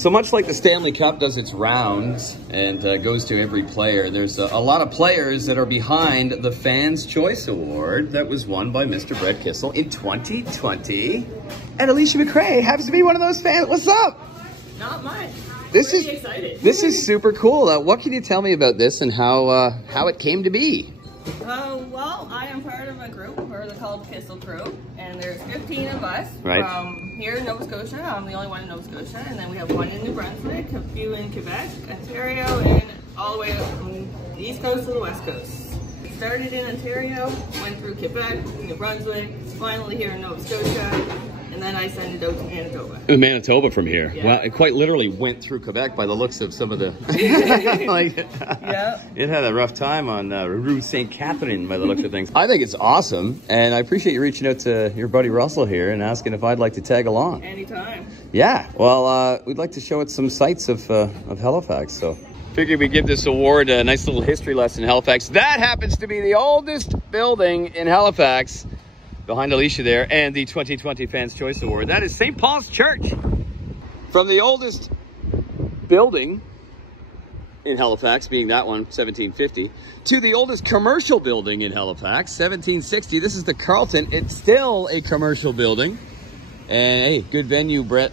So much like the Stanley Cup does its rounds and goes to every player, there's a lot of players that are behind the Fans' Choice Award that was won by Mr. Brett Kissel in 2020. And Alishia MacRae happens to be one of those fans. What's up? Not much. This Pretty excited. This is super cool. What can you tell me about this and how it came to be? Well, I am part of a group. We're called Kissel Crew, and there's 15 of us from here in Nova Scotia. I'm the only one in Nova Scotia, and then we have one in New Brunswick, a few in Quebec, Ontario, and all the way up from the East Coast to the West Coast. We started in Ontario, went through Quebec, New Brunswick, finally here in Nova Scotia, and then I sent it out to Manitoba. Manitoba from here. Yeah. Well, it quite literally went through Quebec by the looks of some of the... Yeah. It had a rough time on Rue St. Catherine by the looks of things. I think it's awesome, and I appreciate you reaching out to your buddy Russell here and asking if I'd like to tag along. Anytime. Yeah, well, we'd like to show it some sights of Halifax, so... Figured we'd give this award a nice little history lesson in Halifax. That happens to be the oldest building in Halifax. Behind Alishia there, and the 2020 Fans' Choice Award. That is St. Paul's Church. From the oldest building in Halifax, being that one, 1750, to the oldest commercial building in Halifax, 1760. This is the Carlton. It's still a commercial building. And hey, good venue, Brett,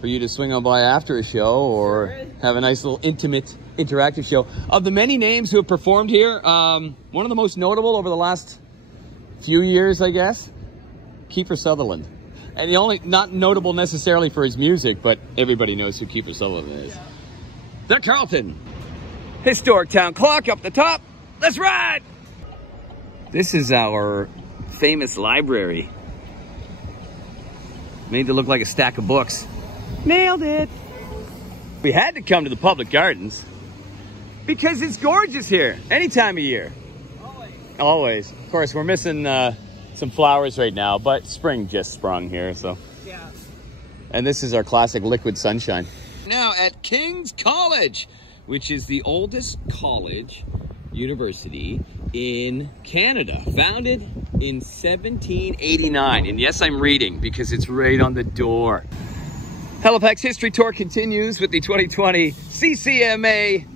for you to swing on by after a show or have a nice little intimate, interactive show. Of the many names who have performed here, one of the most notable over the last few years, I guess, Kiefer Sutherland. And the only, not notable necessarily for his music, but everybody knows who Kiefer Sutherland is. The Carlton. Historic town clock up the top. Let's ride! This is our famous library. Made to look like a stack of books. Nailed it! We had to come to the public gardens because it's gorgeous here, any time of year. Always. Of course, we're missing some flowers right now, but spring just sprung here, so. Yeah. And this is our classic liquid sunshine. Now at King's College, which is the oldest college university in Canada, founded in 1789. And yes, I'm reading because it's right on the door. Halifax History Tour continues with the 2020 CCMA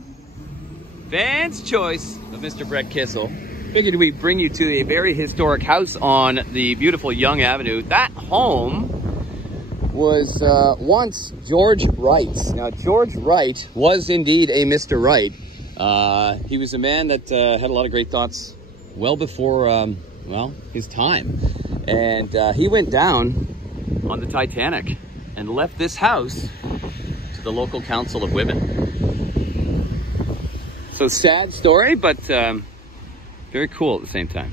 Fans' Choice of Mr. Brett Kissel. Figured we'd bring you to a very historic house on the beautiful Yonge Avenue. That home was once George Wright's. Now, George Wright was indeed a Mr. Wright. He was a man that had a lot of great thoughts well before, well, his time. And he went down on the Titanic and left this house to the local Council of Women. So sad story, but very cool at the same time.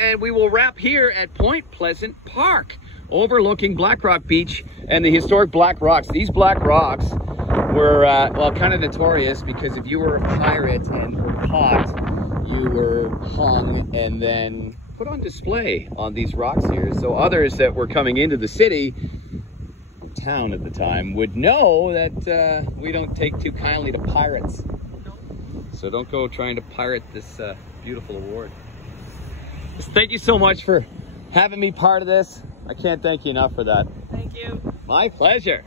And we will wrap here at Point Pleasant Park, overlooking Black Rock Beach and the historic Black Rocks. These Black Rocks were, well, kind of notorious because if you were a pirate and were caught, you were hung and then put on display on these rocks here. So others that were coming into the city, town at the time, would know that we don't take too kindly to pirates. So don't go trying to pirate this beautiful award. Just thank you so much for having me part of this. I can't thank you enough for that. Thank you. My pleasure.